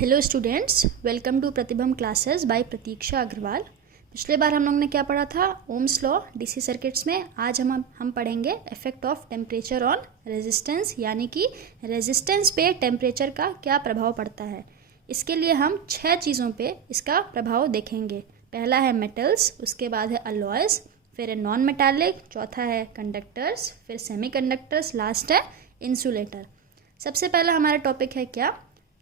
Hello students, welcome to Pratibham classes by Pratiksha Agrawal. पिछले बार हम लोग ने क्या पढ़ा था? ओम्स लॉ डीसी सर्किट्स में। आज हम पढ़ेंगे effect of temperature on resistance, यानी कि रेजिस्टेंस पे टेम्परेचर का क्या प्रभाव पड़ता है। इसके लिए हम 6 चीज़ों पे इसका प्रभाव देखेंगे। पहला है मेटल्स, उसके बाद है अलॉयज, फिर है नॉन मेटालिक, चौथा है कंडक्टर्स, फिर सेमीकंडक्टर्स, लास्ट है इंसुलेटर। सबसे पहला हमारा टॉपिक है क्या?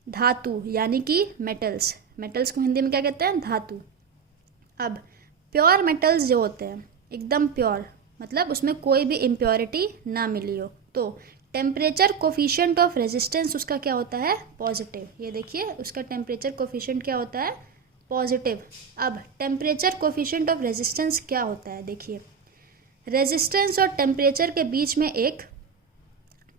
धातु, यानी कि मेटल्स। मेटल्स को हिंदी में क्या कहते हैं? धातु। अब प्योर मेटल्स जो होते हैं, एकदम प्योर, मतलब उसमें कोई भी इम्प्योरिटी ना मिली हो, तो टेम्परेचर कोफिशिएंट ऑफ रेजिस्टेंस उसका क्या होता है? पॉजिटिव। ये देखिए, उसका टेम्परेचर कोफिशिएंट क्या होता है? पॉजिटिव। अब टेम्परेचर कोफिशिएंट ऑफ रेजिस्टेंस क्या होता है? देखिए, रेजिस्टेंस और टेम्परेचर के बीच में एक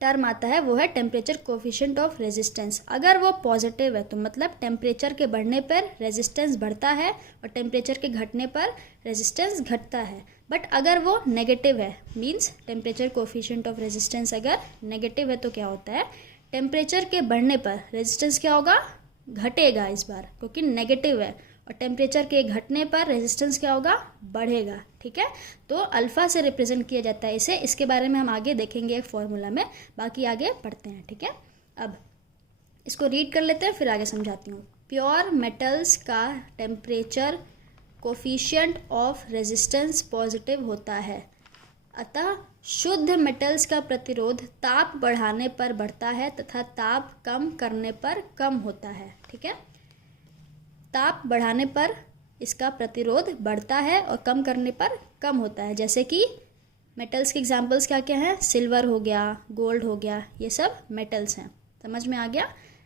टर्म आता है, वो है टेम्परेचर कोफिशिएंट ऑफ रेजिस्टेंस। अगर वो पॉजिटिव है तो मतलब टेम्परेचर के बढ़ने पर रेजिस्टेंस बढ़ता है और टेम्परेचर के घटने पर रेजिस्टेंस घटता है। बट अगर वो नेगेटिव है, means temperature coefficient of resistance अगर नेगेटिव है तो क्या होता है? टेम्परेचर के बढ़ने पर रेजिस्टेंस क्या होगा? घटेगा इस बार, क्योंकि नेगेटिव है। और टेम्परेचर के घटने पर रेजिस्टेंस क्या होगा? बढ़ेगा। ठीक है, तो अल्फा से रिप्रेजेंट किया जाता है इसे। इसके बारे में हम आगे देखेंगे एक फॉर्मूला में, बाकी आगे पढ़ते हैं। ठीक है, अब इसको रीड कर लेते हैं, फिर आगे समझाती हूँ। प्योर मेटल्स का temperature coefficient of resistance positive होता है, अतः शुद्ध मेटल्स का प्रतिरोध ताप बढ़ाने पर बढ़ता है तथा ताप कम करने पर कम होता है। ठीक है, ताप बढ़ाने पर इसका प्रतिरोध बढ़ता है और कम करने पर कम होता है। जैसे कि मेटल्स के एग्जांपल्स क्या क्या हैं? सिल्वर हो गया, गोल्ड हो गया, ये सब मेटल्स हैं। समझ में आ गया?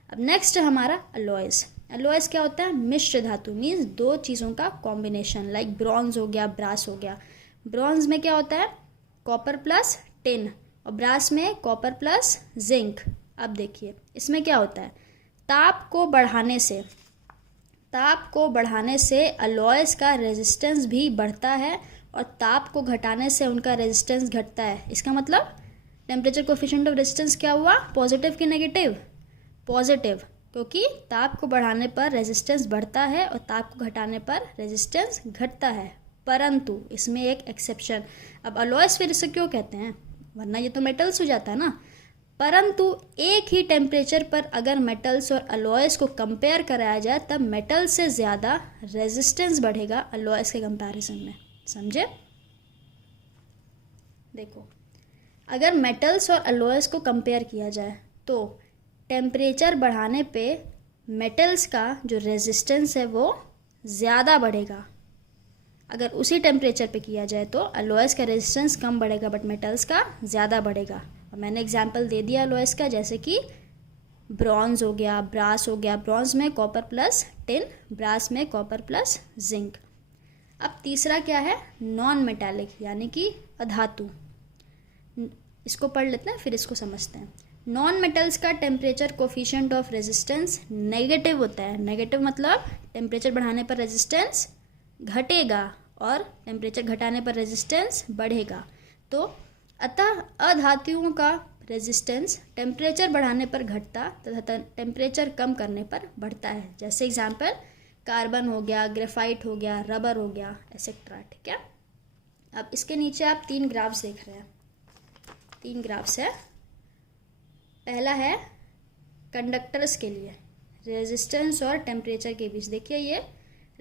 अब नेक्स्ट है हमारा अलॉयज। अलॉयज क्या होता है? मिश्र धातु, मीन्स दो चीज़ों का कॉम्बिनेशन, लाइक ब्रॉन्ज हो गया, ब्रास हो गया। ब्रॉन्ज में क्या होता है? कॉपर प्लस टिन, और ब्रास में कॉपर प्लस जिंक। अब देखिए, इसमें क्या होता है? ताप को बढ़ाने से अलॉयज का रेजिस्टेंस भी बढ़ता है और ताप को घटाने से उनका रेजिस्टेंस घटता है। इसका मतलब टेम्परेचर कोफिशिएंट ऑफ रेजिस्टेंस क्या हुआ? पॉजिटिव कि नेगेटिव? पॉजिटिव, क्योंकि ताप को बढ़ाने पर रेजिस्टेंस बढ़ता है और ताप को घटाने पर रेजिस्टेंस घटता है। परंतु इसमें एक एक्सेप्शन। अब अलॉयज फिर इसे क्यों कहते हैं? वरना ये तो मेटल्स हो जाता है ना। परंतु एक ही टेम्परेचर पर अगर मेटल्स और अलॉयज को कंपेयर कराया जाए तब मेटल्स से ज़्यादा रेजिस्टेंस बढ़ेगा अलॉयज के कंपैरिजन में। समझे? देखो, अगर मेटल्स और अलॉयज को कंपेयर किया जाए तो टेम्परेचर बढ़ाने पे मेटल्स का जो रेजिस्टेंस है वो ज़्यादा बढ़ेगा। अगर उसी टेम्परेचर पे किया जाए तो अलॉयज का रेजिस्टेंस कम बढ़ेगा, बट मेटल्स का ज़्यादा बढ़ेगा। और मैंने एग्जांपल दे दिया अलॉयज का, जैसे कि ब्रॉन्ज हो गया, ब्रास हो गया। ब्रॉन्ज में कॉपर प्लस टिन, ब्रास में कॉपर प्लस जिंक। अब तीसरा क्या है? नॉन मेटालिक, यानी कि अधातु। इसको पढ़ लेते हैं, फिर इसको समझते हैं। नॉन मेटल्स का temperature coefficient of resistance negative होता है। नेगेटिव मतलब टेम्परेचर बढ़ाने पर रेजिस्टेंस घटेगा और टेम्परेचर घटाने पर रेजिस्टेंस बढ़ेगा। तो अतः अधातुओं का रेजिस्टेंस टेम्परेचर बढ़ाने पर घटता तथा टेम्परेचर कम करने पर बढ़ता है। जैसे एग्जांपल कार्बन हो गया, ग्रेफाइट हो गया, रबर हो गया, एसेट्रा। ठीक है, अब इसके नीचे आप 3 ग्राफ्स देख रहे हैं। 3 ग्राफ्स है। पहला है कंडक्टर्स के लिए, रेजिस्टेंस और टेम्परेचर के बीच। देखिए, ये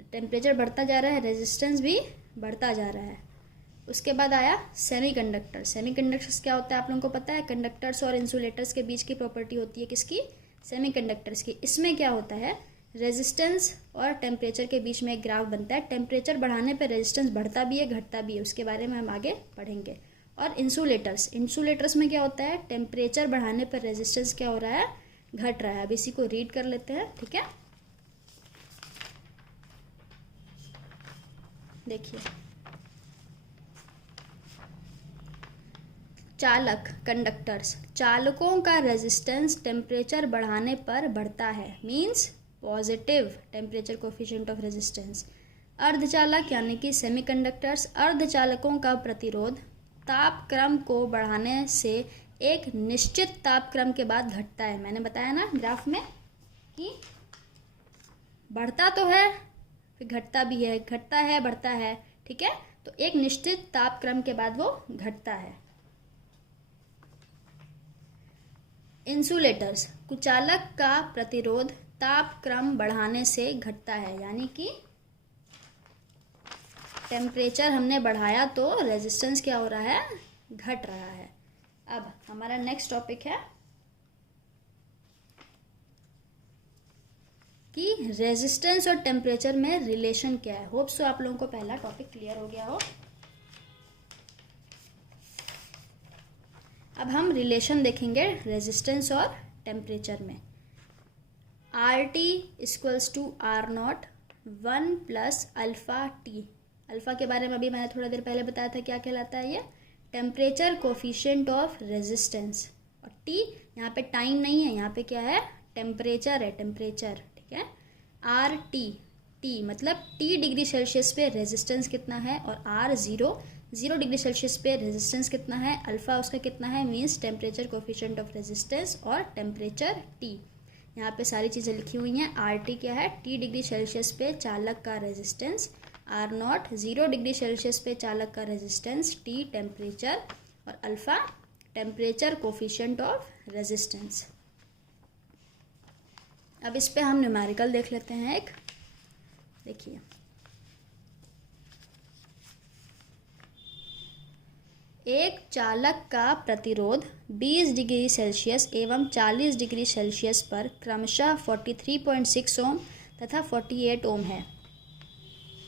टेम्परेचर बढ़ता जा रहा है, रेजिस्टेंस भी बढ़ता जा रहा है। उसके बाद आया सेमीकंडक्टर। सेमीकंडक्टर्स क्या होता है आप लोगों को पता है? कंडक्टर्स और इंसुलेटर्स के बीच की प्रॉपर्टी होती है किसकी? सेमीकंडक्टर्स की। इसमें क्या होता है? रेजिस्टेंस और टेम्परेचर के बीच में एक ग्राफ बनता है। टेम्परेचर बढ़ाने पर रेजिस्टेंस बढ़ता भी है, घटता भी है। उसके बारे में हम आगे पढ़ेंगे। और इंसुलेटर्स में क्या होता है? टेम्परेचर बढ़ाने पर रेजिस्टेंस क्या हो रहा है? घट रहा है। अब इसी को रीड कर लेते हैं। ठीक है, देखिए, चालक, कंडक्टर्स, चालकों का रेजिस्टेंस टेम्परेचर बढ़ाने पर बढ़ता है, means positive temperature coefficient of resistance. अर्धचालक यानी कि सेमीकंडक्टर्स, अर्धचालकों का प्रतिरोध तापक्रम को बढ़ाने से एक निश्चित तापक्रम के बाद घटता है। मैंने बताया ना ग्राफ में कि बढ़ता तो है फिर घटता भी है, घटता है बढ़ता है, ठीक है। तो एक निश्चित तापक्रम के बाद वो घटता है। इंसुलेटर्स, कुचालक का प्रतिरोध तापक्रम बढ़ाने से घटता है, यानी कि टेम्परेचर हमने बढ़ाया तो रेजिस्टेंस क्या हो रहा है, घट रहा है। अब हमारा नेक्स्ट टॉपिक है कि रेजिस्टेंस और टेम्परेचर में रिलेशन क्या है। होप सो आप लोगों को पहला टॉपिक क्लियर हो गया हो। अब हम रिलेशन देखेंगे रेजिस्टेंस और टेम्परेचर में। RT equals to R0 1 plus alpha T. Alpha के बारे में अभी मैंने थोड़ा देर पहले बताया था, क्या कहलाता है ये, टेम्परेचर कोफिशिएंट ऑफ रेजिस्टेंस। और टी यहाँ पे टाइम नहीं है, यहाँ पे क्या है, टेम्परेचर है, टेम्परेचर, ठीक है। RT, टी मतलब T डिग्री सेल्सियस पे रेजिस्टेंस कितना है, और R 0 डिग्री सेल्सियस पे रेजिस्टेंस कितना है, अल्फ़ा उसका कितना है, means temperature coefficient of resistance, और टेम्परेचर T। यहाँ पे सारी चीज़ें लिखी हुई हैं। RT क्या है, T डिग्री सेल्सियस पे चालक का रेजिस्टेंस, R0 0 डिग्री सेल्सियस पे चालक का रेजिस्टेंस, T टेम्परेचर, और alpha temperature coefficient of resistance. अब इस पे हम न्यूमेरिकल देख लेते हैं एक। देखिए, एक चालक का प्रतिरोध 20 डिग्री सेल्सियस एवं 40 डिग्री सेल्सियस पर क्रमशः 43.6 ओम तथा 48 ओम है।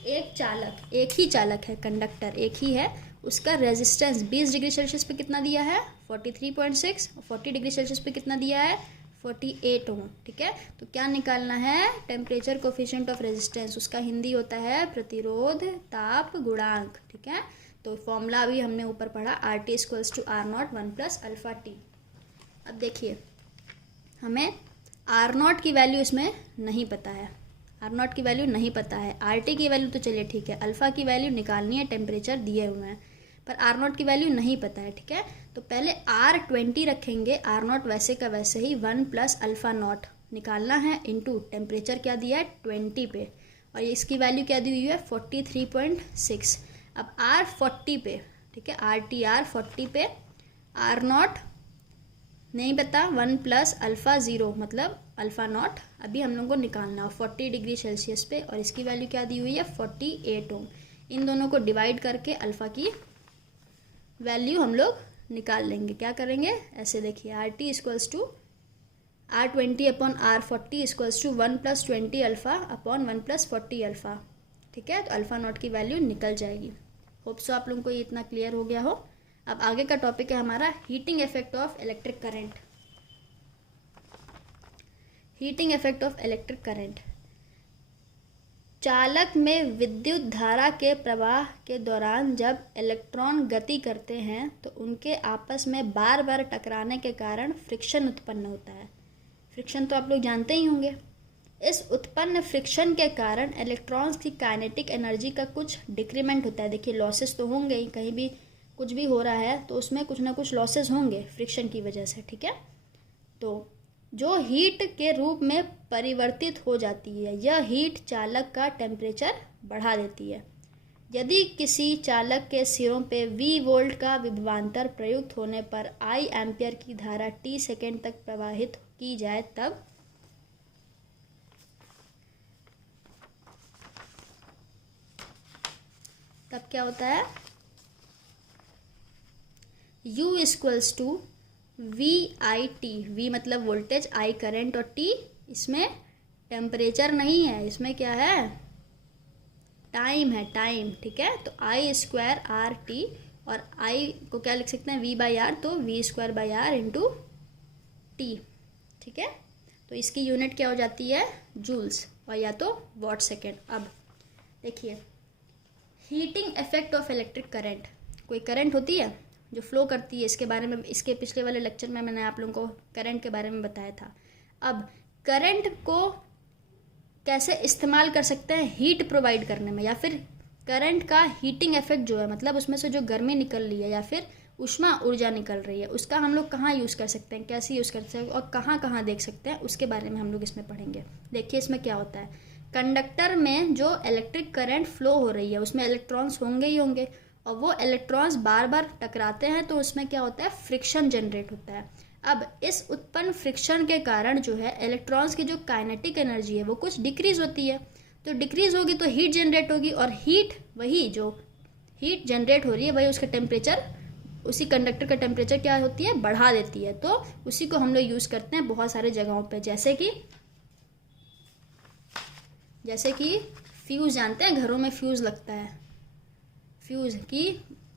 एक चालक, एक ही चालक है, कंडक्टर एक ही है, उसका रेजिस्टेंस 20 डिग्री सेल्सियस पे कितना दिया है, 43.6, और 40 डिग्री सेल्सियस पे कितना दिया है, 48 ओम, ठीक है। तो क्या निकालना है, टेम्परेचर कोफिशिएंट ऑफ रेजिस्टेंस, उसका हिंदी होता है प्रतिरोध ताप गुणांक, ठीक है। तो फॉर्मूला अभी हमने ऊपर पढ़ा, RT equals to R0 1 plus alpha T. अब देखिए, हमें R0 की वैल्यू इसमें नहीं पता है, R0 की वैल्यू नहीं पता है। RT की वैल्यू तो चलिए ठीक है, अल्फ़ा की वैल्यू निकालनी है, टेम्परेचर दिए हुए हैं, पर R0 की वैल्यू नहीं पता है, ठीक है। तो पहले R20 रखेंगे, R0 वैसे का वैसे ही 1 प्लस अल्फ़ा नॉट निकालना है, इंटू टेम्परेचर क्या दिया है 20 पे, और इसकी वैल्यू क्या दी हुई है 43.6। अब R40 पे, ठीक है, R40 पे, R0 नहीं पता, 1 प्लस अल्फ़ा 0 मतलब अल्फ़ा नॉट अभी हम लोग को निकालना है 40 डिग्री सेल्सियस पे, और इसकी वैल्यू क्या दी हुई है 48 ओम। इन दोनों को डिवाइड करके अल्फ़ा की वैल्यू हम लोग निकाल लेंगे। क्या करेंगे, ऐसे देखिए, RT equals to R20 upon R40 equals to 1 plus 20 alpha upon 1 plus 40 alpha, ठीक है। तो अल्फ़ा नॉट की वैल्यू निकल जाएगी। होप सो आप लोगों को ये इतना क्लियर हो गया हो। अब आगे का टॉपिक है हमारा heating effect of electric current. Heating effect of electric current, चालक में विद्युत धारा के प्रवाह के दौरान जब इलेक्ट्रॉन गति करते हैं तो उनके आपस में बार बार टकराने के कारण फ्रिक्शन उत्पन्न होता है। फ्रिक्शन तो आप लोग जानते ही होंगे। इस उत्पन्न फ्रिक्शन के कारण इलेक्ट्रॉन्स की काइनेटिक एनर्जी का कुछ डिक्रीमेंट होता है। देखिए, लॉसेस तो होंगे ही, कहीं भी कुछ भी हो रहा है तो उसमें कुछ ना कुछ लॉसेस होंगे फ्रिक्शन की वजह से, ठीक है। तो जो हीट के रूप में परिवर्तित हो जाती है, यह हीट चालक का टेम्परेचर बढ़ा देती है। यदि किसी चालक के सिरों पे V वोल्ट का विभवांतर प्रयुक्त होने पर I एम्पियर की धारा T सेकेंड तक प्रवाहित की जाए तब क्या होता है, U equals to VIT, V मतलब वोल्टेज, I करंट, और T इसमें टेम्परेचर नहीं है, इसमें क्या है, टाइम है, टाइम, ठीक है। तो I स्क्वायर RT, और I को क्या लिख सकते हैं V बाई आर, तो V square by R into T, ठीक है। तो इसकी यूनिट क्या हो जाती है, जूल्स, और या तो वॉट सेकेंड। अब देखिए, heating effect of electric current, कोई करंट होती है जो फ्लो करती है, इसके बारे में इसके पिछले वाले लेक्चर में मैंने आप लोगों को करंट के बारे में बताया था। अब करंट को कैसे इस्तेमाल कर सकते हैं हीट प्रोवाइड करने में, या फिर करंट का हीटिंग इफेक्ट जो है, मतलब उसमें से जो गर्मी निकल रही है या फिर ऊष्मा ऊर्जा निकल रही है, उसका हम लोग कहाँ यूज़ कर सकते हैं, कैसे यूज़ कर सकते हैं, और कहाँ कहाँ देख सकते हैं, उसके बारे में हम लोग इसमें पढ़ेंगे। देखिए इसमें क्या होता है, कंडक्टर में जो इलेक्ट्रिक करंट फ्लो हो रही है उसमें इलेक्ट्रॉन्स होंगे ही होंगे, और वो इलेक्ट्रॉन्स बार बार टकराते हैं तो उसमें क्या होता है, फ्रिक्शन जनरेट होता है। अब इस उत्पन्न फ्रिक्शन के कारण जो है इलेक्ट्रॉन्स की जो काइनेटिक एनर्जी है वो कुछ डिक्रीज होती है। तो डिक्रीज होगी तो हीट जनरेट होगी, और हीट, वही जो हीट जनरेट हो रही है वही उसका टेम्परेचर, उसी कंडक्टर का टेम्परेचर क्या होती है, बढ़ा देती है। तो उसी को हम लोग यूज़ करते हैं बहुत सारे जगहों पे, जैसे कि फ्यूज़ जानते हैं, घरों में फ्यूज़ लगता है, फ्यूज़ की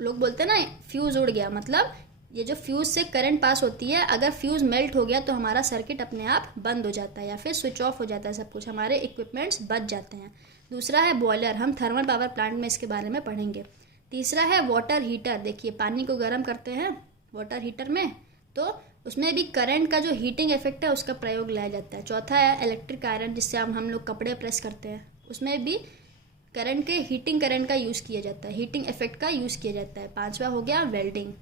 लोग बोलते हैं ना फ्यूज़ उड़ गया, मतलब ये जो फ्यूज़ से करंट पास होती है, अगर फ्यूज़ मेल्ट हो गया तो हमारा सर्किट अपने आप बंद हो जाता है या फिर स्विच ऑफ हो जाता है, सब कुछ हमारे इक्विपमेंट्स बच जाते हैं। दूसरा है बॉयलर, हम थर्मल पावर प्लांट में इसके बारे में पढ़ेंगे। तीसरा है वाटर हीटर, देखिए पानी को गर्म करते हैं वाटर हीटर में, तो उसमें भी करंट का जो हीटिंग इफेक्ट है उसका प्रयोग लिया जाता है। चौथा है इलेक्ट्रिक आयरन, जिससे हम लोग कपड़े प्रेस करते हैं, उसमें भी करंट के हीटिंग करंट का यूज़ किया जाता है, हीटिंग इफेक्ट का यूज़ किया जाता है। पांचवा हो गया वेल्डिंग,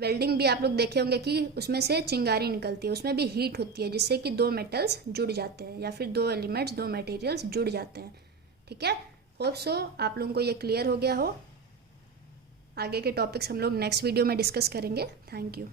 वेल्डिंग भी आप लोग देखे होंगे कि उसमें से चिंगारी निकलती है, उसमें भी हीट होती है जिससे कि दो मेटल्स जुड़ जाते हैं या फिर दो एलिमेंट्स, दो मटेरियल्स जुड़ जाते हैं। ठीक है, होप सो आप लोगों को ये क्लियर हो गया हो। आगे के टॉपिक्स हम लोग नेक्स्ट वीडियो में डिस्कस करेंगे। Thank you.